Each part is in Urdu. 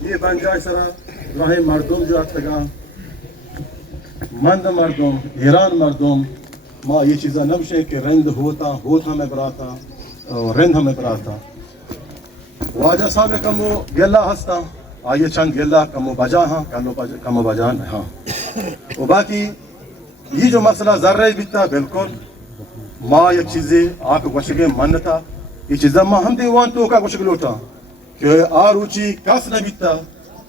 یہ بن جائے سرا راہ مردم جو تگا مند مردم ایران مردم ما یہ چیزا نبشے کہ رند ہوتا میں براتا رند ہمیں براتا واجہ صاحب کمو گلہ ہستا آئیے چند گلہ کمو بجا ہاں کمو بجا ہاں و باقی یہ جو مسئلہ ذرہ بیتا بالکل ما یہ چیزیں آپ گوشگے من تھا یہ چیزیں ما ہم دیوان تو کا گوشگ لوٹا کہ آروچی کس نہ بیتا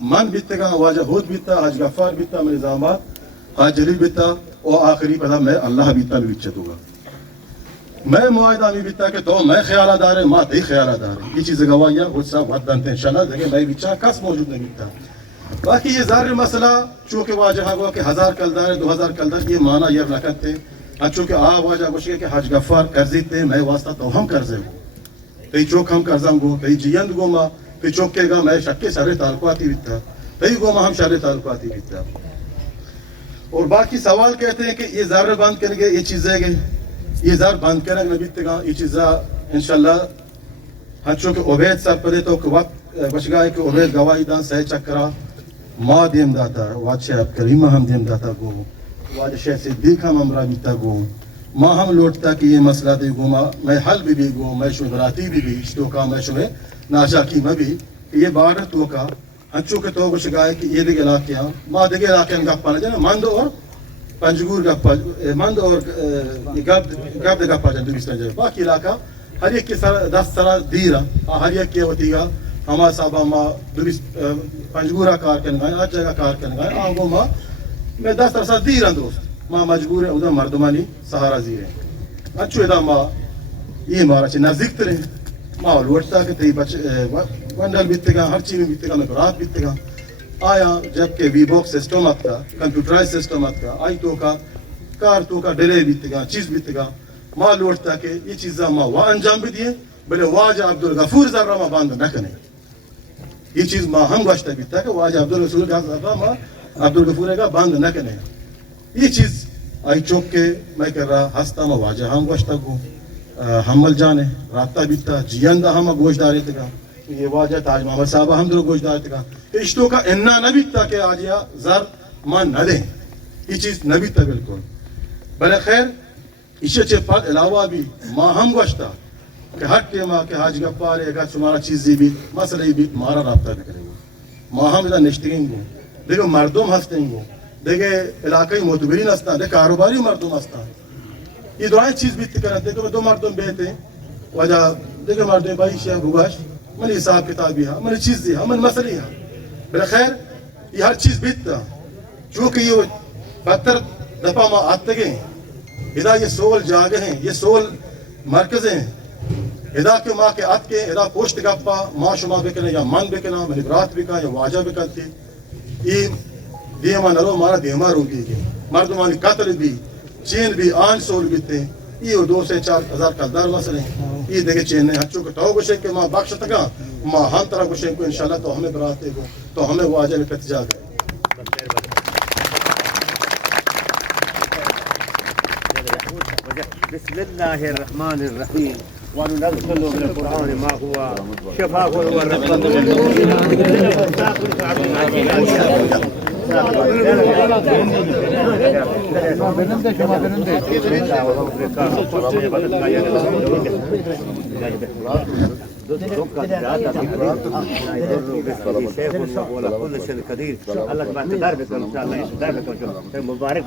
من بیتے گا واجہ ہود بیتا حج غفار بیتا میں نظامات حج جلیل بیتا اور آخری پتا میں اللہ بیتا بھی بیچے دوں گا میں معاہدہ بھی بیتا کہ تو میں خیالہ دار ہے ما تی خیالہ دار ہے یہ چیزیں گواہیاں خود صاحب وقت دنتے ہیں انشاءاللہ دیکھیں میں بیچا کس موجود نہیں بیتا باقی یہ ظاہر مسئلہ چونکہ واجہ ہوا کہ 1000 کلدار ہے 2000 کلدار یہ معنی یہ رکھت ہے چونکہ واجہ گوشگے کہ حج غفار قرضی تے میں واسطہ تو ہم قرضے ہوں تی چوک ہم قرضاں گو تی جیند گو ما تی چوک کے گا میں شکے سارے تعلقاتی بیتا تی گو ما ہم سارے تعلقاتی بیتا اور باقی سوال کہتے ہیں کہ یہ ظاہر بند کریں گے یہ چیزیں گے یہ ظاہر بند کریں گے بیتے گا یہ چیزیں انشاءاللہ ہاں چونکہ عبید سر پدے تو وقت گوشگا ہے کہ عبید گواہی دان سہ چکرا ما دیم داتا واجہ اب کریمہ ہم دیم داتا گو واجہ شیخ صدیق ہم امرا بیتا گو ما ہم لوٹتا کہ یہ مسئلہ دے گو میں حل بھی گو میں شو براتی بھی اشتو کا میں شو ناشا کی میں بھی یہ بار تو کا ہنچو کے تو گوشگا ہے کہ یہ دیگے علاقے ہیں ما دیگے علاقے ہیں گپا نہ جانا مند اور پنجگور گپا مند اور گپ دے گپا جانا دوسرا جائے باقی علاقہ ہر ایک کے سر 10 سرہ دیرہ ہر ایک کے ہوتی گا ہما صاحبہ ما پنجگورہ کار کرنے گئے آج جگہ کار کرنے گئے آنگو ما میں 10 سرہ دیرہ دوست ما مجبور ہے ادھا مردمانی سہارا زیر ہیں اچھو ادھا ما یہ مارا چھے نزدیک ترے ما لوٹتا کہ تی ونڈل بیتے گا ہر چیز بیتے گا میں برات بیتے گا آیا جب کہ وی باکس سسٹم آت کا کمپیوٹرائز سسٹم آت کا آئی تو کا کار تو کا ڈیلے بیتے گا چیز بیتے گا ما لوٹتا کہ یہ چیزاں ما وا انجام بھی دیئے بلے واجہ عبدالغفور ذرہ ما باندھ نہ کنے یہ چیز ما ہم گوشتا بیتا کہ واجہ عبدالرسول ذرہ ما عبدالغفور کا باندھ نہ کنے یہ چیز آئی چوک کے میں کر رہا ہستا ما واجہ ہم گوشتا گو حمل جانے رابطہ بیتا جیندہ ہم گوشت دارے تگا یہ واجہ تاج محمد صاحبہ ہم دلو گوشت دارے تگا اشتو کا اننا نہ بیتا کہ آجیا زر ما نہ دیں یہ چیز نہ بیتا بالکل بلے خیر اسے چھے پھر علاوہ بھی ما ہم گوشتا کہ ہر ٹیمہ کہ حاج گپار ہے اگر تمہارا چیزی بھی مسئلہ بھی مارا رابطہ نہ کریں گے ما ہم ادھا نشتگیں گو دیکھو مردم ہستیں گو دیکھے علاقائی معتبرین ہستا دیکھ کاروباری مردم ہستا یہ دعائیں چیز بیتی کرنا دیکھو دو مردم بیتے ہیں وجہ دیکھو مردم بھائی شیخ بھگاش منی حساب کتابی ہاں منی چیز دی ہاں منی مسئلہ ہاں بلخیر یہ ہر چیز بیتا چونکہ یہ بہتر دفعہ ما آتے گئے ادا یہ سول جاگے ہیں یہ سول مرکز ہیں ادا کے ماں کے آت کے ادا پوشت گپا ماں شما بکنے یا من بکنا منی برات بکا یا واجہ بکن تھی یہ دیما نرو مارا دیما رو گی گئے مردمانی قتل بھی چین بھی آن سول بھی تھے یہ 2 سے 4 ہزار کلدار مسئلے ہیں یہ دیکھے چین نے ہچو کہ تو گوشے کہ ماں بخشت گا ماں ہم طرح گوشے کو انشاءاللہ تو ہمیں براتے گو تو ہمیں واجہ میں پتجا گئے بسم الله الرحمن الرحيم وننزل من القرآن ما هو شفاء مبارك